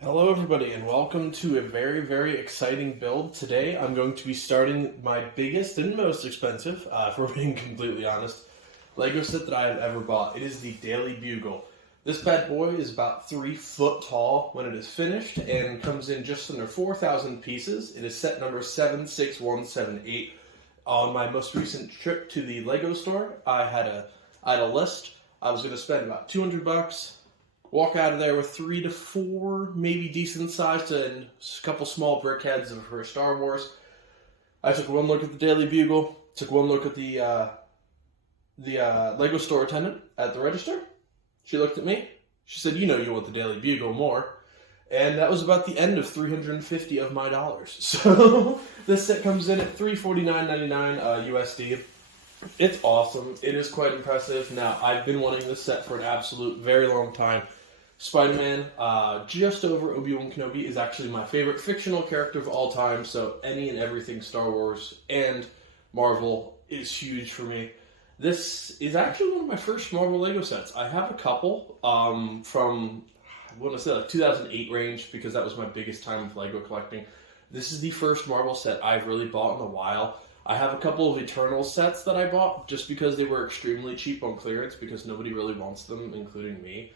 Hello everybody and welcome to a very exciting build. Today I'm going to be starting my biggest and most expensive, if we're being completely honest, Lego set that I have ever bought. It is the Daily Bugle. This bad boy is about 3 foot tall when it is finished and comes in just under 4,000 pieces. It is set number 76178. On my most recent trip to the Lego store, I had a list. I was going to spend about $200. Walk out of there with 3 to 4, maybe decent sized, and a couple small brickheads for Star Wars. I took one look at the Daily Bugle, took one look at the Lego store attendant at the register. She looked at me. She said, "You know you want the Daily Bugle more." And that was about the end of 350 of my dollars. So this set comes in at $349.99 USD. It's awesome. It is quite impressive. Now, I've been wanting this set for an absolute very long time. Spider-Man, just over Obi-Wan Kenobi, is actually my favorite fictional character of all time, so any and everything Star Wars and Marvel is huge for me. This is actually one of my first Marvel Lego sets. I have a couple from, I want to say, like 2008 range, because that was my biggest time of Lego collecting. This is the first Marvel set I've really bought in a while. I have a couple of Eternal sets that I bought just because they were extremely cheap on clearance, because nobody really wants them, including me.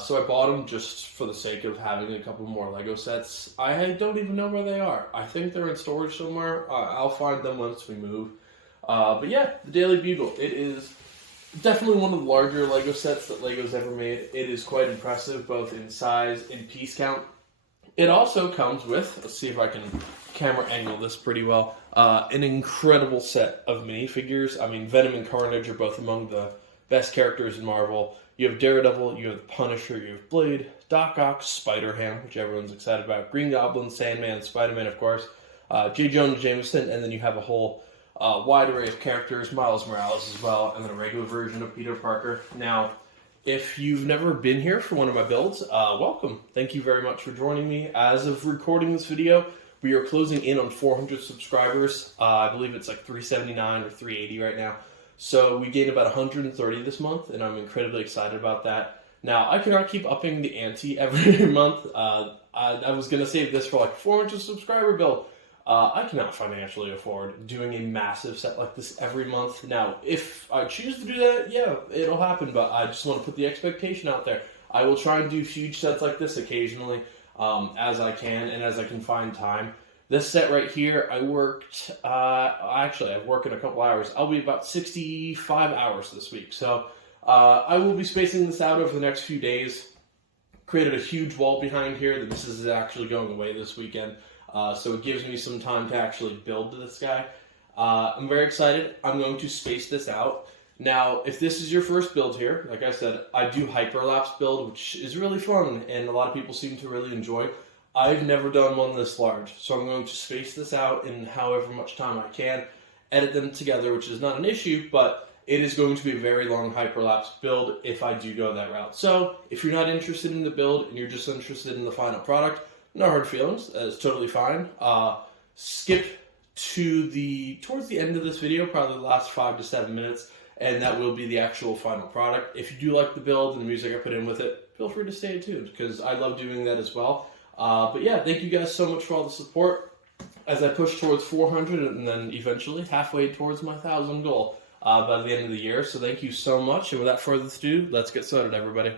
So I bought them just for the sake of having a couple more Lego sets. I don't even know where they are. I think they're in storage somewhere. I'll find them once we move. But yeah, the Daily Bugle. It is definitely one of the larger Lego sets that Lego's ever made. It is quite impressive, both in size and piece count. It also comes with, let's see if I can camera angle this pretty well, an incredible set of minifigures. I mean, Venom and Carnage are both among the best characters in Marvel. You have Daredevil, you have Punisher, you have Blade, Doc Ock, Spider-Ham, which everyone's excited about, Green Goblin, Sandman, Spider-Man, of course, J. Jonah Jameson, and then you have a whole wide array of characters, Miles Morales as well, and then a regular version of Peter Parker. Now, if you've never been here for one of my builds, welcome. Thank you very much for joining me. As of recording this video, we are closing in on 400 subscribers. I believe it's like 379 or 380 right now. So we gained about 130 this month, and I'm incredibly excited about that. Now, I cannot keep upping the ante every month. I was going to save this for like 400 subscriber build. I cannot financially afford doing a massive set like this every month. Now, if I choose to do that, yeah, it'll happen, but I just want to put the expectation out there. I will try and do huge sets like this occasionally as I can and as I can find time. This set right here, I worked, actually, I've worked in a couple hours. I'll be about 65 hours this week. So I will be spacing this out over the next few days. Created a huge wall behind here that this is actually going away this weekend. So it gives me some time to actually build this guy. I'm very excited. I'm going to space this out. Now, if this is your first build here, like I said, I do Hyperlapse build, which is really fun, and a lot of people seem to really enjoy. I've never done one this large, so I'm going to space this out in however much time I can, edit them together, which is not an issue, but it is going to be a very long Hyperlapse build if I do go that route. So, if you're not interested in the build and you're just interested in the final product, no hard feelings, it's totally fine. Skip to towards the end of this video, probably the last 5 to 7 minutes, and that will be the actual final product. If you do like the build and the music I put in with it, feel free to stay tuned, because I love doing that as well. But yeah, thank you guys so much for all the support as I push towards 400 and then eventually halfway towards my 1,000 goal by the end of the year. So thank you so much, and without further ado, let's get started, everybody.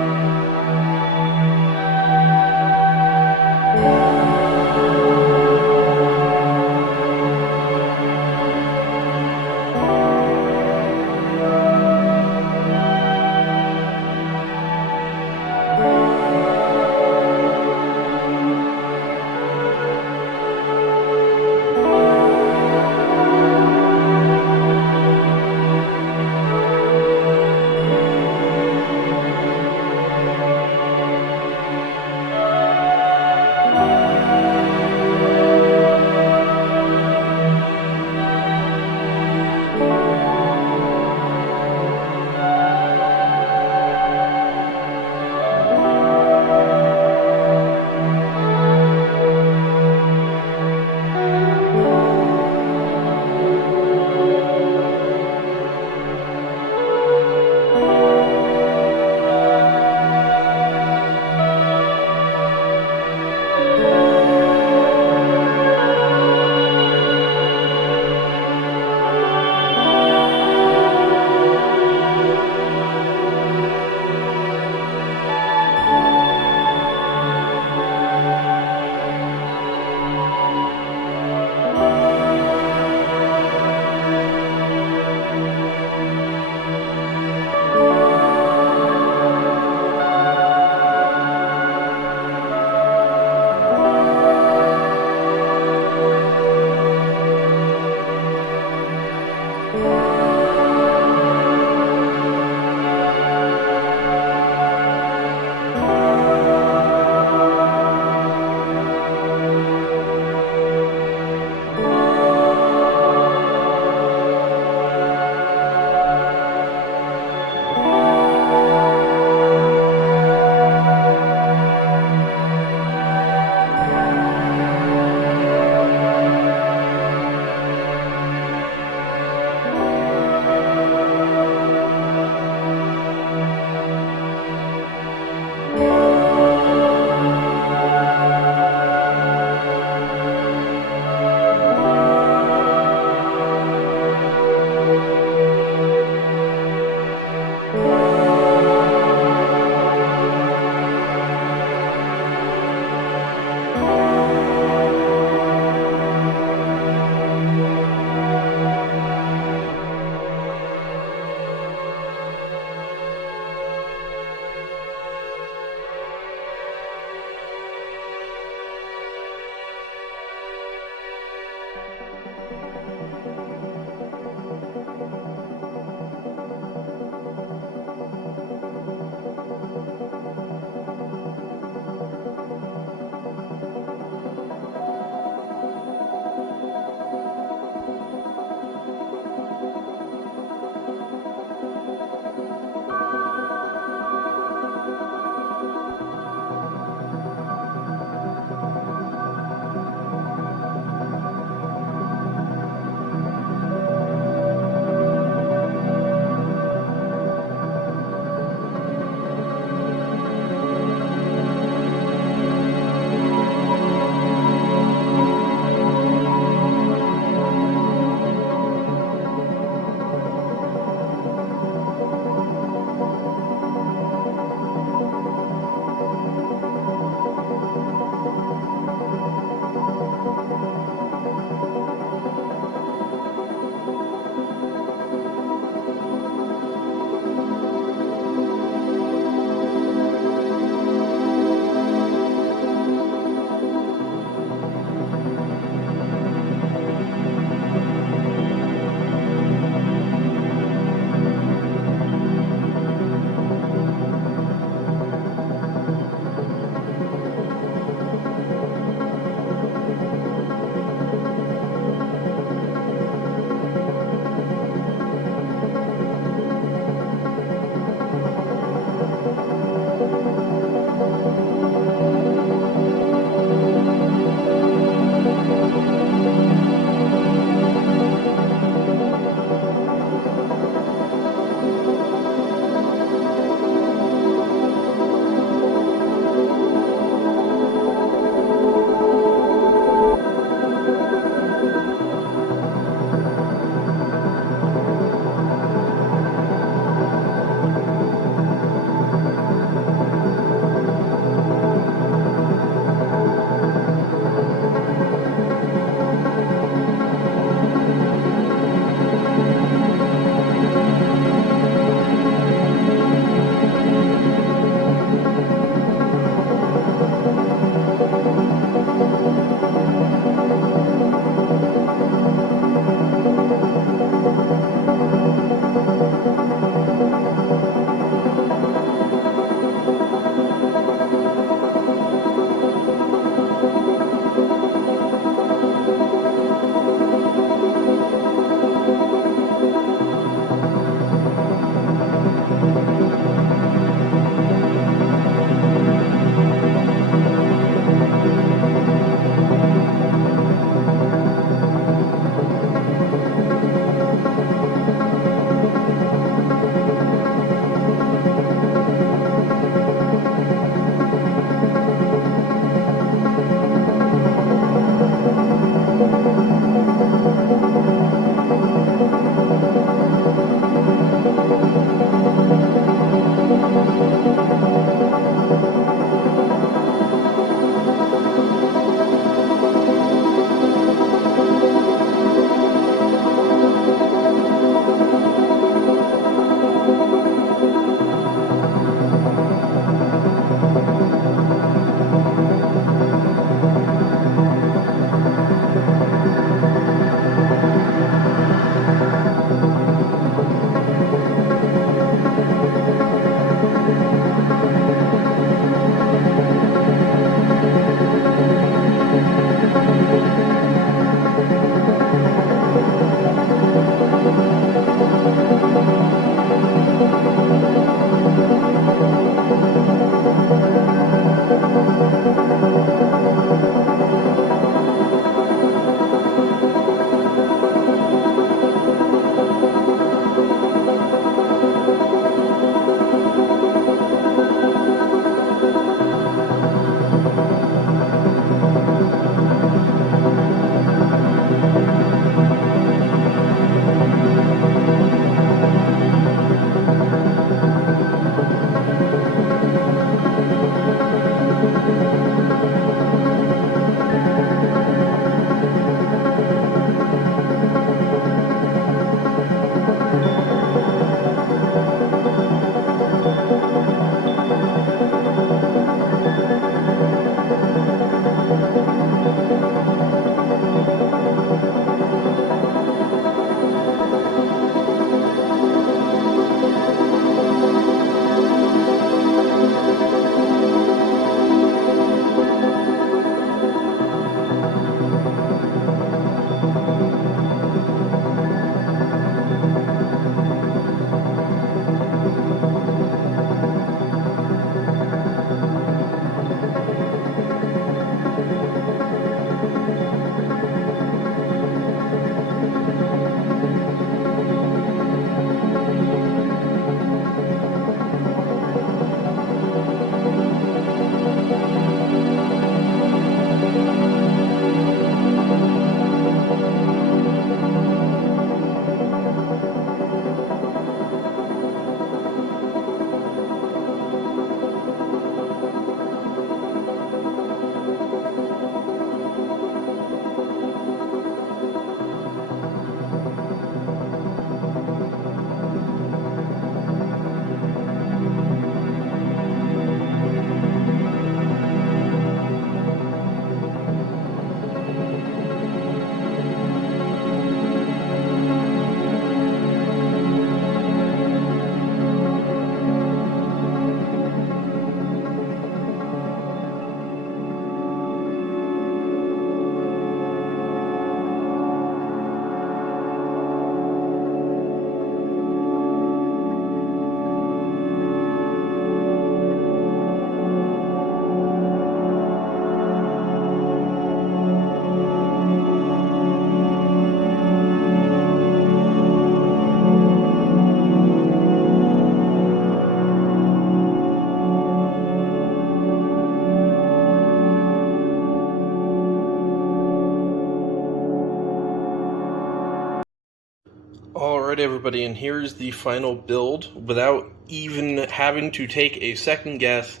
Alright everybody, and here's the final build without even having to take a second guess.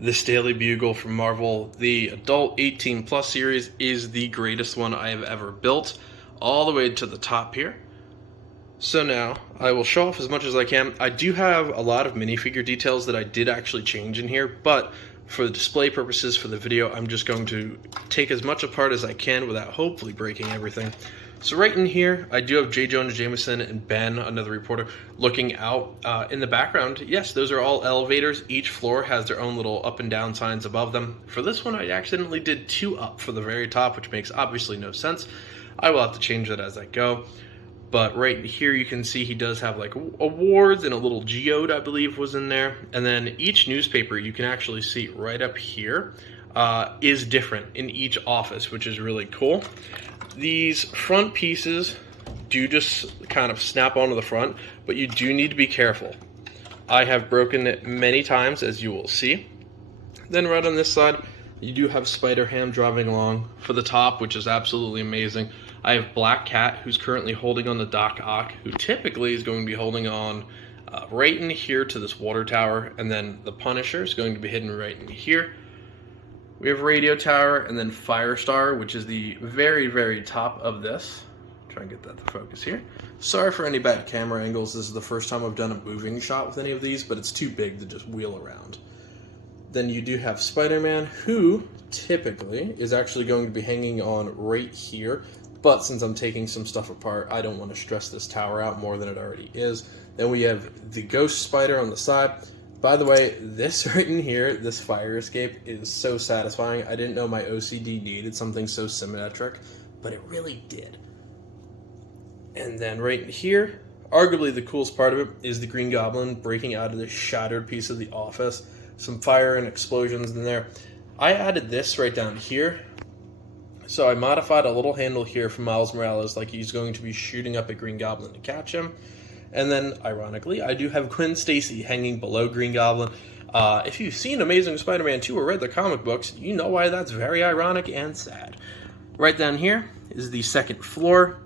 This Daily Bugle from Marvel, the adult 18 plus series, is the greatest one I have ever built, all the way to the top here. So now, I will show off as much as I can. I do have a lot of minifigure details that I did actually change in here, but for the display purposes for the video, I'm just going to take as much apart as I can without hopefully breaking everything. So right in here, I do have J. Jonah Jameson and Ben, another reporter, looking out. In the background, yes, those are all elevators. Each floor has their own little up and down signs above them. For this one, I accidentally did 2 up for the very top, which makes obviously no sense. I will have to change that as I go. But right here you can see he does have like awards, and a little geode I believe was in there. And then each newspaper you can actually see right up here is different in each office, which is really cool. These front pieces do just kind of snap onto the front, but you do need to be careful. I have broken it many times, as you will see. Then right on this side, you do have Spider-Ham driving along for the top, which is absolutely amazing. I have Black Cat, who's currently holding on to Doc Ock, who typically is going to be holding on right in here to this water tower, and then the Punisher is going to be hidden right in here. We have Radio Tower, and then Firestar, which is the very, very top of this. Try and get that to focus here. Sorry for any bad camera angles. This is the first time I've done a moving shot with any of these, but it's too big to just wheel around. Then you do have Spider-Man, who typically is actually going to be hanging on right here. But since I'm taking some stuff apart, I don't want to stress this tower out more than it already is. Then we have the Ghost Spider on the side. By the way, this right in here, this fire escape, is so satisfying. I didn't know my OCD needed something so symmetric, but it really did. And then right in here, arguably the coolest part of it is the Green Goblin breaking out of this shattered piece of the office. Some fire and explosions in there. I added this right down here. So I modified a little handle here for Miles Morales, like he's going to be shooting up at Green Goblin to catch him. And then, ironically, I do have Gwen Stacy hanging below Green Goblin. If you've seen Amazing Spider-Man 2 or read the comic books, you know why that's very ironic and sad. Right down here is the second floor.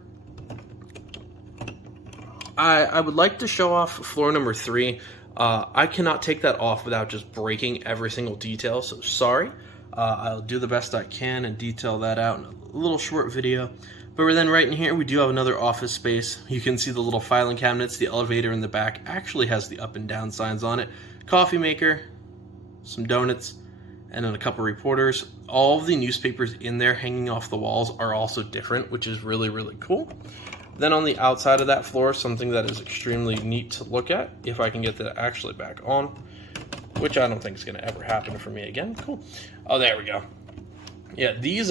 I would like to show off floor number 3. I cannot take that off without just breaking every single detail, so sorry. I'll do the best I can and detail that out in a little short video. But then right in here, we do have another office space. You can see the little filing cabinets. The elevator in the back actually has the up and down signs on it. Coffee maker, some donuts, and then a couple reporters. All of the newspapers in there hanging off the walls are also different, which is really, really cool. Then on the outside of that floor, something that is extremely neat to look at, if I can get that actually back on, which I don't think is going to ever happen for me again. Cool. Oh, there we go. Yeah, these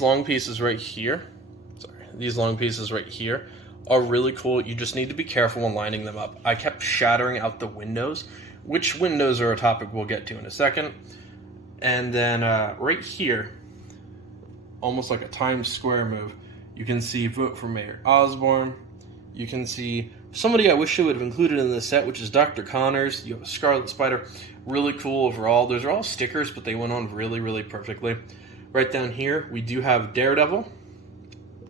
long pieces right here, these long pieces right here are really cool. You just need to be careful when lining them up. I kept shattering out the windows, which windows are a topic we'll get to in a second. And then right here, almost like a Times Square move, you can see Vote for Mayor Osborn. You can see somebody I wish I would have included in this set, which is Dr. Connors. You have a Scarlet Spider. Really cool overall. Those are all stickers, but they went on really, really perfectly. Right down here, we do have Daredevil.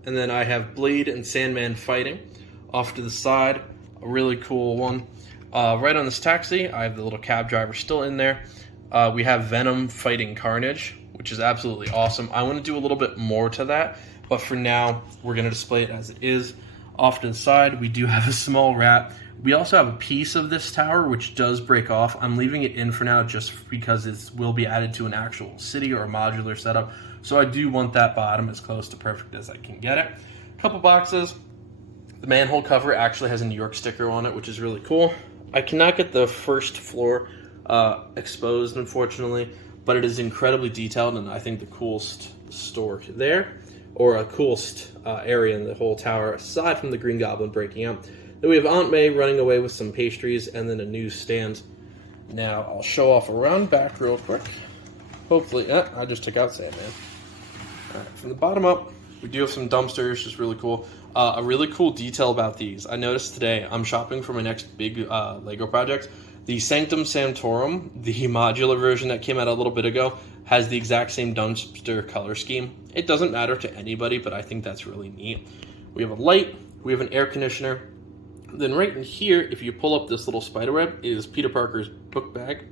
And then I have Blade and Sandman fighting. Off to the side, a really cool one. Right on this taxi, I have the little cab driver still in there. We have Venom fighting Carnage, which is absolutely awesome. I want to do a little bit more to that, but for now, we're going to display it as it is. Off to the side, we do have a small rat. We also have a piece of this tower, which does break off. I'm leaving it in for now just because it will be added to an actual city or a modular setup. So I do want that bottom as close to perfect as I can get it. A couple boxes. The manhole cover actually has a New York sticker on it, which is really cool. I cannot get the first floor exposed, unfortunately, but it is incredibly detailed, and I think the coolest store there, or a coolest area in the whole tower, aside from the Green Goblin breaking out. Then we have Aunt May running away with some pastries, and then a newsstand. Now, I'll show off around back real quick. Hopefully, I just took out Sandman. All right, from the bottom up, we do have some dumpsters, just really cool. A really cool detail about these. I noticed today, I'm shopping for my next big Lego project. The Sanctum Sanctorum, the modular version that came out a little bit ago, has the exact same dumpster color scheme. It doesn't matter to anybody, but I think that's really neat. We have a light, we have an air conditioner, Then right in here, if you pull up this little spider web, is Peter Parker's book bag.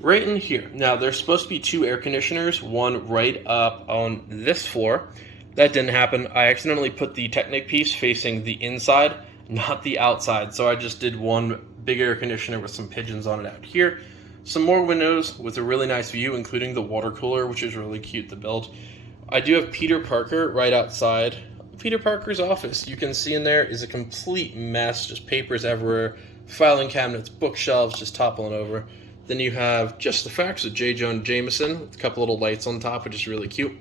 Right in here. Now, there's supposed to be 2 air conditioners, one right up on this floor. That didn't happen. I accidentally put the Technic piece facing the inside, not the outside. So I just did one big air conditioner with some pigeons on it out here. Some more windows with a really nice view, including the water cooler, which is really cute to build. I do have Peter Parker right outside Peter Parker's office. You can see in there is a complete mess, just papers everywhere, filing cabinets, bookshelves just toppling over. Then you have just the facts of J. Jonah Jameson with a couple little lights on top, which is really cute.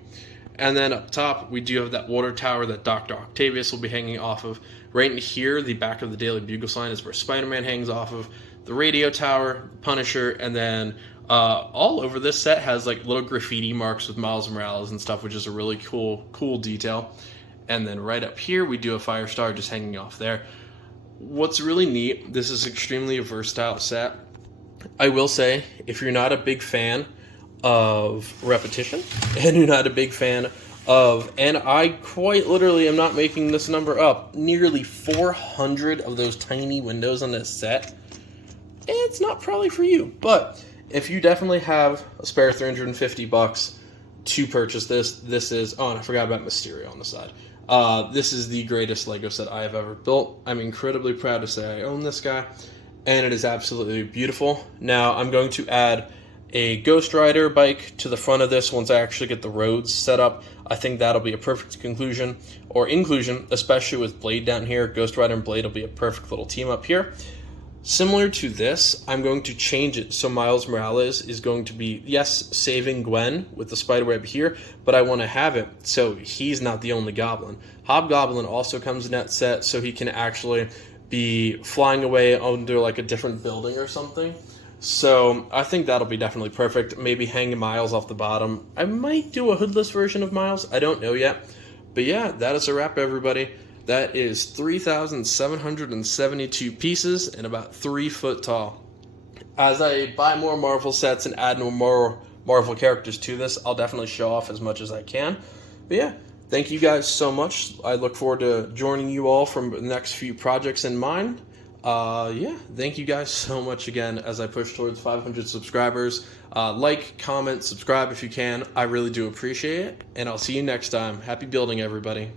And then up top, we do have that water tower that Dr. Octavius will be hanging off of. Right in here, the back of the Daily Bugle sign is where Spider-Man hangs off of. The radio tower, Punisher, and then all over this set has like little graffiti marks with Miles Morales and stuff, which is a really cool detail. And then right up here, we do a Firestar just hanging off there. What's really neat, this is extremely a versatile set. I will say, if you're not a big fan of repetition, and you're not a big fan of, and I quite literally am not making this number up, nearly 400 of those tiny windows on this set, it's not probably for you. But if you definitely have a spare $350 to purchase this is, oh, and I forgot about Mysterio on the side. This is the greatest Lego set I have ever built. I'm incredibly proud to say I own this guy, and it is absolutely beautiful. Now, I'm going to add a Ghost Rider bike to the front of this once I actually get the roads set up. I think that'll be a perfect conclusion, or inclusion, especially with Blade down here. Ghost Rider and Blade will be a perfect little team up here. Similar to this, I'm going to change it so Miles Morales is going to be, yes, saving Gwen with the spiderweb here, but I want to have it so he's not the only goblin. Hobgoblin also comes in that set, so he can actually be flying away under like a different building or something. So I think that'll be definitely perfect. Maybe hanging Miles off the bottom. I might do a hoodless version of Miles. I don't know yet. But yeah, that is a wrap, everybody. That is 3,772 pieces and about 3 foot tall. As I buy more Marvel sets and add more Marvel characters to this, I'll definitely show off as much as I can. But yeah, thank you guys so much. I look forward to joining you all from the next few projects in mind. Yeah, thank you guys so much again as I push towards 500 subscribers. Like, comment, subscribe if you can. I really do appreciate it. And I'll see you next time. Happy building, everybody.